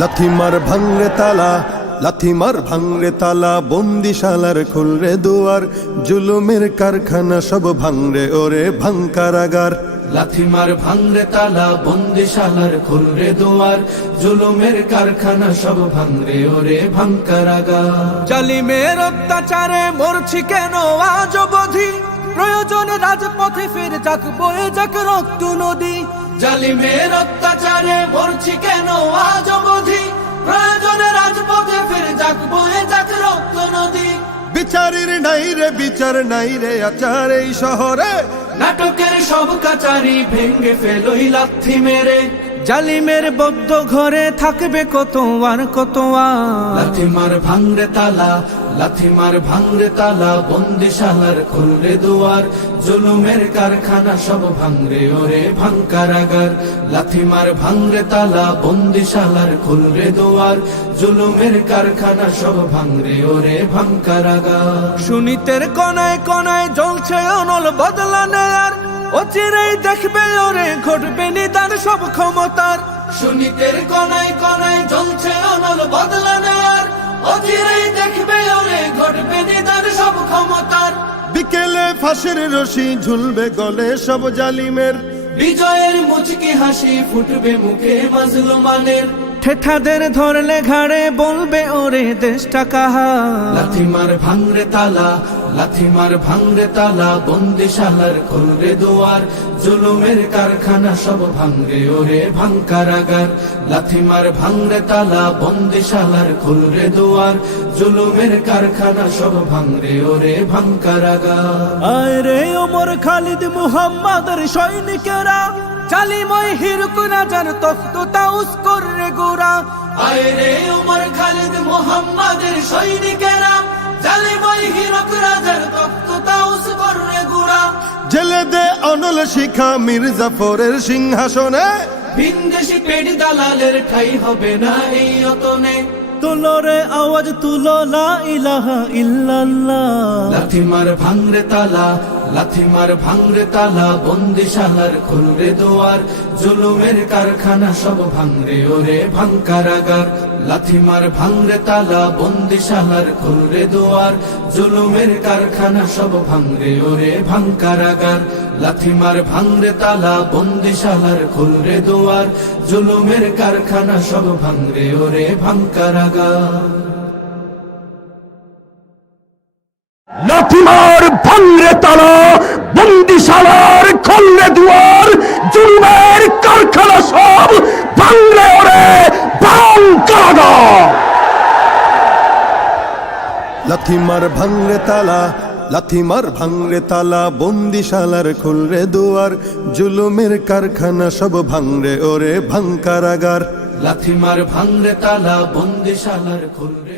লাথিমার ভাঙরে তালা কারাগার লাথিমার ভাঙরে তালা বন্দিশালার খুলরে দুয়ার, জুলুমের কারখানা সব ভাঙরে ওরে ভাঙকারাগার লাথিমার ভাঙরে তালা বন্দিশালার খুলরে দোয়ার জুলুমের কারখানা সব ভাঙরে ওরে ভাঙকারাগা জালিমের অত্যাচারে মরছি কেন আজ অবধি? প্রয়োজনে রাজপথে ফের যাক বয়ে যাক রক্ত নদী। জালিমের অত্যাচারে মরছি কেন আজ অবধি? প্রয়োজনে রাজপথে ফির যাক বয়ে যাক রক্ত নদী। বিচারের নাই রে বিচার নাই রে আচার এই শহরে। নাটকের সব কাচারি ভেঙ্গে ফেলোই লাথি মেরে। জালিমের বদ্ধ ঘরে থাকবে কত আর কত আর? লাথিমার ভাঙরে তালা লাথিমার ভাঙরে তালা বন্দিশালার খুলরে দুয়ার জুলুমের কারখানা সব ভাঙরে ওরে ভাঙকারাগার লাথিমার ভাঙরে তালা বন্দিশালার খুলরে দুয়ার জুলুমের কারখানা সব ভাঙরে ওরে ভাঙকারাগার সুনিতের কনায় কনায় জ্বলছে অনল বদলা নেয়ার। অচিরেই দেখবে ওরে ঘটবে নিদান সব ক্ষমতার। সুনিতের কনায় কনায় জ্বলছে অনল বদলা নেয়ার। অচিরেই দেখবে ওরে ঘটবে নিদান সব ক্ষমতার। বিকেলে ফাঁসের রশি ঝুলবে গলে সব জালিমের। বিজয়ের মুচকি হাসি ফুটবে মুখে মাজলুমানের। ঠেঠাদের ধরলে ঘাড়ে বলবে ওরে দেশটা কাহা লাথিমার ভাঙরে তালা লাথিমার ভাঙরে তালা বন্দিশালার খুলরে দুয়ার জুলুমের কারখানা সব ভাঙরে ওরে ভাঙকারাগার লাথিমার ভাঙরে তালা বন্দিশালার খুলরে দুয়ার জুলুমের কারখানা সব ভাঙরে ওরে ভাঙকারাগার আয় রে ওমর খালিদ মুহাম্মাদের সৈনিকেরা জালিময় হিরক রাজার তখ্ত তাউস করে গোরা। আয় রে উমর খালিদ মোহাম্মদের সৈনিকেরা জালিমাই হিরক রাজার দে অনল শিখা মীর জাফরের সিংহাসনে। ভিনদেশি পেট দালালের ঠাই হবে না এই অতনে তুলো রে আওয়াজ তুলো লা ইলাহা ইল্লাল্লাহ। লাথিমার ভাঙরে তালা লাথিমার ভাঙরে তালা বন্দিশালার খুলরে দুয়ার জুলুমের কারখানা সব ভাঙরে ওরে ভাঙকারাগার লাথিমার ভাঙরে তালা বন্দিশালার খুলরে দুয়ার জুলুমের কারখানা সব ভাঙরে ওরে ভাঙকারাগার লাথিমার ভাঙরে তালা বন্দিশালার খুলরে দুয়ার জুলুমের কারখানা সব ভাঙরে ওরে ভাঙকারাগার লাথিমার ভাঙরে তালা বন্দিশালার খল্লে দুয়ার জুলমের কারখানা সব ভাঙরে ওরে কারাগার লাথিমার ভাঙরে তালা লাথিমার ভাঙরে তালা, বন্দিশালার খুলরে দুয়ার, জুলুমের কারখানা সব ভাঙরে ওরে ভাঙকারাগার লাথিমার ভাঙরে তালা, বন্দিশালার খুলরে